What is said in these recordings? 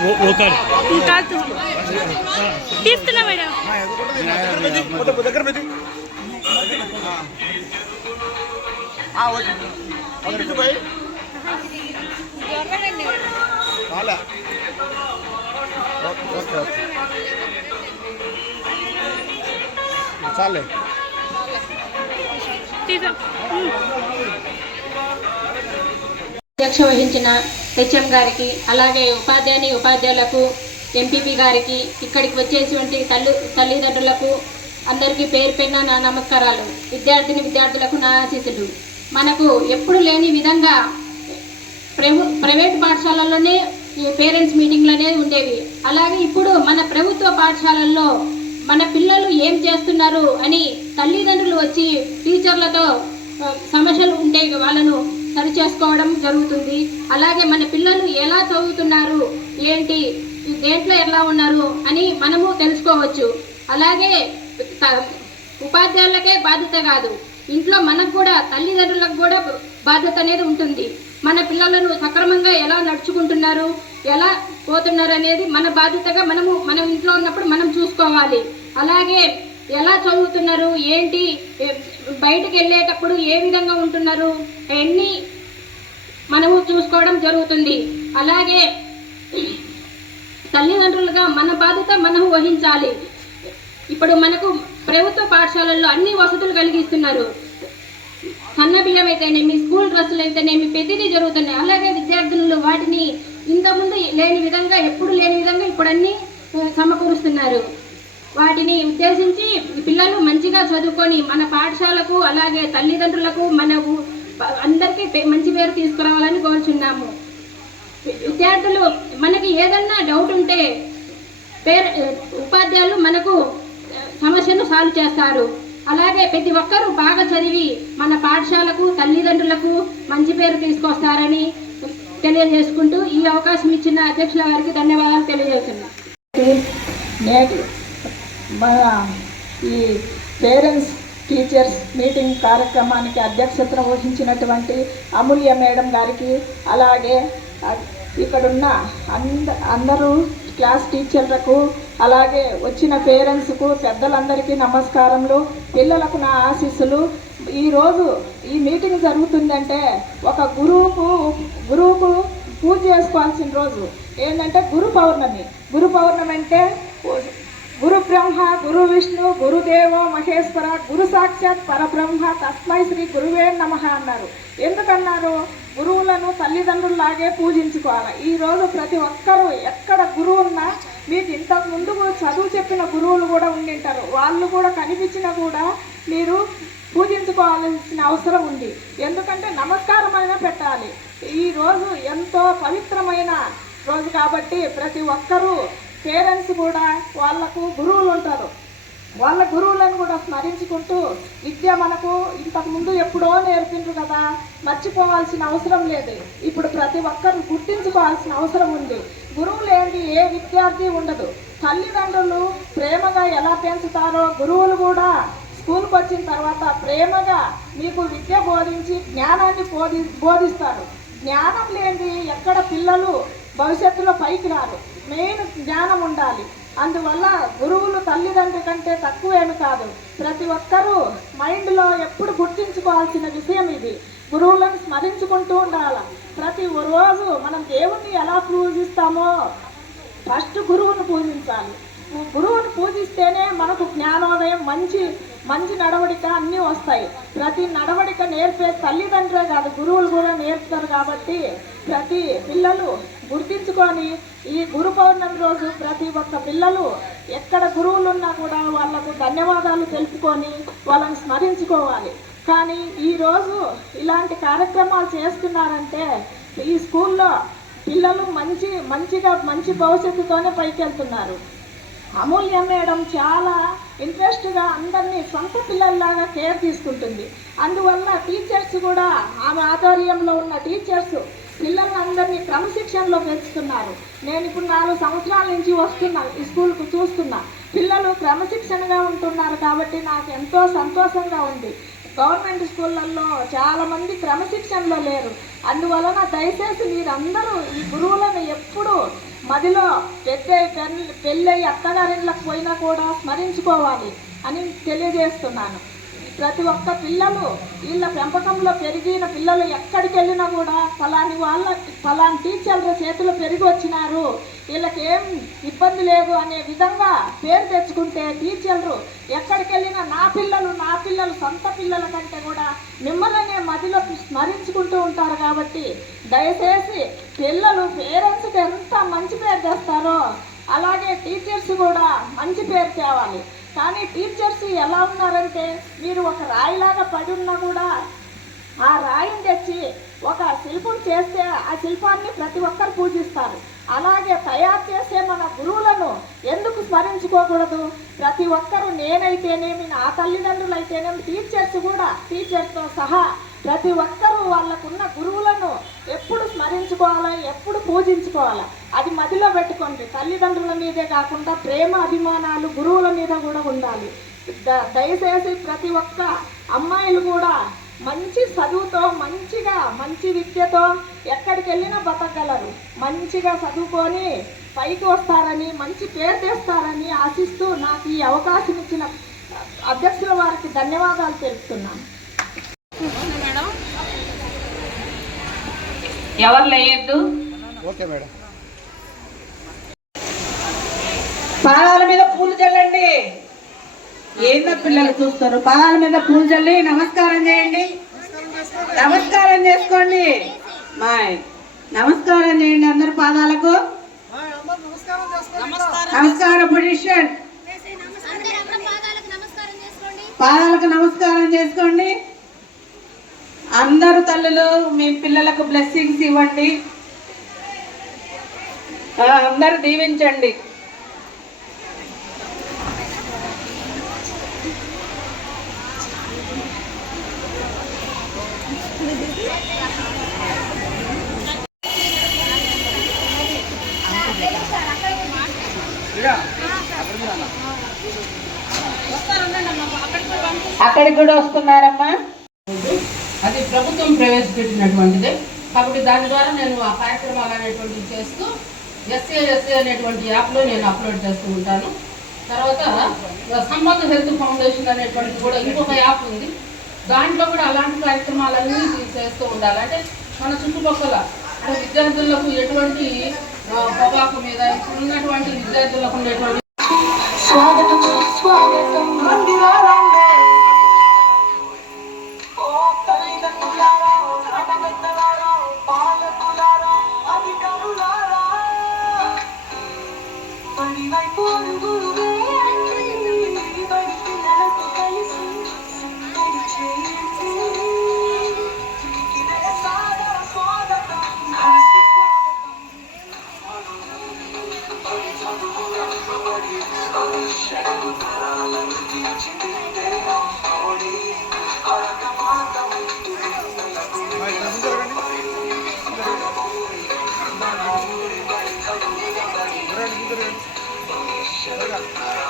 ಹೋಗ್ತಾರೆ తీస్తున్నా మేడం దగ్గర పెట్టి చాలే తీసా అధ్యక్ష వహించిన హెచ్ఎం గారికి అలాగే ఉపాధ్యాయుని ఉపాధ్యాయులకు ఎంపీపీ గారికి ఇక్కడికి వచ్చేటువంటి తల్లి తల్లిదండ్రులకు అందరికీ పేరు పెన్న నా నమస్కారాలు. విద్యార్థిని విద్యార్థులకు నా ఆశీస్సులు. మనకు ఎప్పుడు లేని విధంగా ప్రభు ప్రైవేట్ పాఠశాలల్లోనే పేరెంట్స్ మీటింగ్లు అనేవి ఉండేవి. అలాగే ఇప్పుడు మన ప్రభుత్వ పాఠశాలల్లో మన పిల్లలు ఏం చేస్తున్నారు అని తల్లిదండ్రులు వచ్చి టీచర్లతో సమస్యలు ఉంటే వాళ్ళను సరి చేసుకోవడం జరుగుతుంది. అలాగే మన పిల్లలు ఎలా చదువుతున్నారు? ఏంటి? దేంట్లో ఎలా ఉన్నారు? అని మనము తెలుసుకోవచ్చు. అలాగే ఉపాధ్యాయులకే బాధ్యత కాదు. ఇంట్లో మనకు కూడా తల్లిదండ్రులకు కూడా బాధ్యత అనేది ఉంటుంది. మన పిల్లలను సక్రమంగా ఎలా నడుచుకుంటున్నారు? ఎలా పోతున్నారు అనేది మన బాధ్యతగా మనము మనం ఇంట్లో ఉన్నప్పుడు మనం చూసుకోవాలి. అలాగే ఎలా చదువుతున్నారు? ఏంటి? బయటకు వెళ్ళేటప్పుడు ఏ విధంగా ఉంటున్నారు? అవన్నీ మనము చూసుకోవడం జరుగుతుంది. అలాగే తల్లిదండ్రులుగా మన బాధ్యత మనం వహించాలి. ఇప్పుడు మనకు ప్రభుత్వ పాఠశాలల్లో అన్ని వసతులు కలిగిస్తున్నారు. సన్న బియ్యం అయితేనేమి స్కూల్ డ్రెస్సులు అయితేనేమి ప్రతిదీ జరుగుతున్నాయి. అలాగే విద్యార్థులు వాటిని ఇంతకుముందు లేని విధంగా ఎప్పుడు లేని విధంగా ఇప్పుడు సమకూరుస్తున్నారు. వాటిని ఉద్దేశించి పిల్లలు మంచిగా చదువుకొని మన పాఠశాలకు అలాగే తల్లిదండ్రులకు మన అందరికీ మంచి పేరు తీసుకురావాలని కోరుచున్నాము. విద్యార్థులు మనకి ఏదన్నా డౌట్ ఉంటే పేర ఉపాధ్యాయులు మనకు సమస్యను సాల్వ్ చేస్తారు. అలాగే ప్రతి ఒక్కరూ బాగా చదివి మన పాఠశాలకు తల్లిదండ్రులకు మంచి పేరు తీసుకొస్తారని తెలియజేసుకుంటూ ఈ అవకాశం ఇచ్చిన అధ్యక్షుల వారికి ధన్యవాదాలు తెలియజేస్తున్నాను. నేటి ఈ పేరెంట్స్ టీచర్స్ మీటింగ్ కార్యక్రమానికి అధ్యక్షతను వహించినటువంటి అమూల్య మేడం గారికి అలాగే ఇక్కడున్న అంద అందరూ క్లాస్ టీచర్లకు అలాగే వచ్చిన పేరెంట్స్కు పెద్దలందరికీ నమస్కారములు. పిల్లలకు నా ఆశీస్సులు. ఈరోజు ఈ మీటింగ్ జరుగుతుందంటే ఒక గురువుకు గురువుకు పూజ చేసుకోవాల్సిన రోజు. ఏంటంటే గురు పౌర్ణమి. గురు పౌర్ణమి అంటే గురు బ్రహ్మ గురు విష్ణు గురుదేవో మహేశ్వర గురు సాక్షాత్ పరబ్రహ్మ తస్మై శ్రీ గురువే నమ అన్నారు. ఎందుకన్నారు? గురువులను తల్లిదండ్రుల్లాగే పూజించుకోవాలి. ఈ రోజు ప్రతి ఒక్కరూ ఎక్కడ గురువు ఉన్నా మీకు ఇంతకు ముందు చదువు చెప్పిన గురువులు కూడా ఉండింటారు. వాళ్ళు కూడా కనిపించినా కూడా మీరు పూజించుకోవాల్సిన అవసరం ఉంది. ఎందుకంటే నమస్కారం అయినా పెట్టాలి. ఈ రోజు ఎంతో పవిత్రమైన రోజు కాబట్టి ప్రతి ఒక్కరూ పేరెంట్స్ కూడా వాళ్ళకు గురువులు ఉంటారు. వాళ్ళ గురువులను కూడా స్మరించుకుంటూ విద్య మనకు ఇంతకుముందు ఎప్పుడో నేర్పిండ్రు కదా మర్చిపోవాల్సిన అవసరం లేదు. ఇప్పుడు ప్రతి ఒక్కరు గుర్తించుకోవాల్సిన అవసరం ఉంది. గురువు లేని ఏ విద్యార్థి ఉండదు. తల్లిదండ్రులు ప్రేమగా ఎలా పెంచుతారో గురువులు కూడా స్కూల్కి వచ్చిన తర్వాత ప్రేమగా మీకు విద్య బోధించి జ్ఞానాన్ని బోధి బోధిస్తారు. జ్ఞానం లేని ఎక్కడ పిల్లలు భవిష్యత్తులో పైకి రారు. మెయిన్ జ్ఞానం ఉండాలి. అందువల్ల గురువులు తల్లిదండ్రుల కంటే తక్కువేమి కాదు. ప్రతి ఒక్కరూ మైండ్లో ఎప్పుడు గుర్తించుకోవాల్సిన విషయం ఇది. గురువులను స్మరించుకుంటూ ఉండాలి. ప్రతి రోజు మనం దేవుణ్ణి ఎలా పూజిస్తామో ఫస్ట్ గురువును పూజించాలి. గురువును పూజిస్తేనే మనకు జ్ఞానోదయం మంచి మంచి నడవడిక అన్నీ వస్తాయి. ప్రతి నడవడిక నేర్పే తల్లిదండ్రులే కాదు గురువులు కూడా నేర్పుతారు కాబట్టి ప్రతి పిల్లలు గుర్తించుకొని ఈ గురు పౌర్ణమి రోజు ప్రతి ఒక్క పిల్లలు ఎక్కడ గురువులు ఉన్నా కూడా వాళ్ళకు ధన్యవాదాలు తెలుపుకొని వాళ్ళని స్మరించుకోవాలి. కానీ ఈరోజు ఇలాంటి కార్యక్రమాలు చేస్తున్నారంటే ఈ స్కూల్లో పిల్లలు మంచి మంచిగా మంచి భవిష్యత్తుతోనే పైకెళ్తున్నారు. అమూల్యం అమూల్య మేడం చాలా ఇంట్రెస్ట్గా అందరినీ సొంత పిల్లల్లాగా కేర్ తీసుకుంటుంది. అందువల్ల టీచర్స్ కూడా ఆమె ఆధ్వర్యంలో ఉన్న టీచర్స్ పిల్లలందరినీ క్రమశిక్షణలో పెంచుతున్నారు. నేను ఇప్పుడు నాలుగు సంవత్సరాల నుంచి వస్తున్నాను ఈ స్కూల్కు చూస్తున్నా. పిల్లలు క్రమశిక్షణగా ఉంటున్నారు కాబట్టి నాకు ఎంతో సంతోషంగా ఉంది. గవర్నమెంట్ స్కూళ్ళల్లో చాలామంది క్రమశిక్షణలో లేరు. అందువలన దయచేసి మీరందరూ ఈ గురువులను ఎప్పుడు మదిలో పెద్ద పెళ్ళయి అత్తగారింట్లకు పోయినా కూడా స్మరించుకోవాలి అని తెలియజేస్తున్నాను. ప్రతి ఒక్క పిల్లలు వీళ్ళ పెంపకంలో పెరిగిన పిల్లలు ఎక్కడికి వెళ్ళినా కూడా ఫలాని వాళ్ళ ఫలాని టీచర్ల చేతిలో పెరిగి వచ్చినారు వీళ్ళకేం ఇబ్బంది లేదు అనే విధంగా పేరు తెచ్చుకుంటే టీచర్లు ఎక్కడికి వెళ్ళినా నా పిల్లలు నా పిల్లలు సొంత పిల్లల కంటే కూడా మిమ్మల్ని మదిలో స్మరించుకుంటూ ఉంటారు కాబట్టి దయచేసి పిల్లలు పేరెంట్స్కి ఎంత మంచి పేరు తెస్తారో అలాగే టీచర్స్ కూడా మంచి పేరు తేవాలి. కానీ టీచర్స్ ఎలా ఉన్నారంటే మీరు ఒక రాయిలాగా పడి ఉన్నా కూడా ఆ రాయిని తెచ్చి ఒక శిల్పం చేస్తే ఆ శిల్పాన్ని ప్రతి ఒక్కరు పూజిస్తారు. అలాగే తయారు చేసే మన గురువులను ఎందుకు స్మరించుకోకూడదు? ప్రతి ఒక్కరు నేనైతేనేమి నా తల్లిదండ్రులు అయితేనేమి టీచర్స్ కూడా టీచర్స్తో సహా ప్రతి ఒక్కరూ వాళ్ళకున్న గురువులను ఎప్పుడు స్మరించుకోవాలా ఎప్పుడు పూజించుకోవాలా? అది మదిలో పెట్టుకోండి. తల్లిదండ్రుల మీదే కాకుండా ప్రేమ అభిమానాలు గురువుల మీద కూడా ఉండాలి. ద- దయచేసి ప్రతి ఒక్క అమ్మాయిలు కూడా మంచి చదువుతో మంచిగా మంచి విద్యతో ఎక్కడికి వెళ్ళినా బతకగలరు. మంచిగా చదువుకొని పైకి వస్తారని మంచి పేరు తెస్తారని ఆశిస్తూ నాకు ఈ అవకాశం ఇచ్చిన అధ్యక్షుల వారికి ధన్యవాదాలు తెలుపుతున్నాను. ఎవరు లేయద్దు? Okay madam. పాదాల మీద పూలు చల్లండి. ఏందో పిల్లలు చూస్తారు. పాదాల మీద పూలు చల్లి నమస్కారం చేయండి. నమస్కారం చేసుకోండి. మాయ్ నమస్కారం చేయండి అందరు పాదాలకు. నమస్కారం పొజిషన్. అందరూ అమ్మ పాదాలకు నమస్కారం చేసుకోండి. పాదాలకు నమస్కారం చేసుకోండి. అందరు తల్లులు మీ పిల్లలకు బ్లెస్సింగ్స్ ఇవ్వండి. అందరు అందరూ దీవించండి. అక్కడికి కూడా వస్తున్నారమ్మా. ప్రవేశపెట్టినటువంటిది. కాబట్టి దాని ద్వారా నేను ఆ కార్యక్రమాలు అనేటువంటివి చేస్తూ ఎస్సీఎస్సీ అనేటువంటి యాప్లో నేను అప్లోడ్ చేస్తూ ఉంటాను. తర్వాత సంబంధ హెల్త్ ఫౌండేషన్ అనేటువంటిది కూడా ఇంకొక యాప్ ఉంది. దాంట్లో కూడా అలాంటి కార్యక్రమాలన్నీ చేస్తూ ఉండాలి. అంటే మన చుట్టుపక్కల విద్యార్థులకు ఎటువంటి పొగాకు మీద ఇప్పుడు ఉన్నటువంటి విద్యార్థులకు ఉండేటువంటి はい。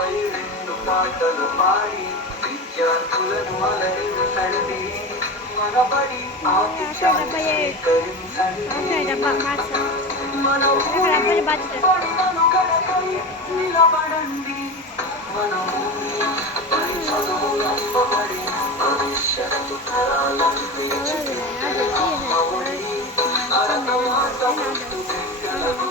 పై రెండు పాటలు పాడి విద్యార్థులను అలరిన మనబడి మన నిలబడండి. మనము చదువులంపబడి భవిష్యత్తు అరణ మాట ముందు బిడ్డలకు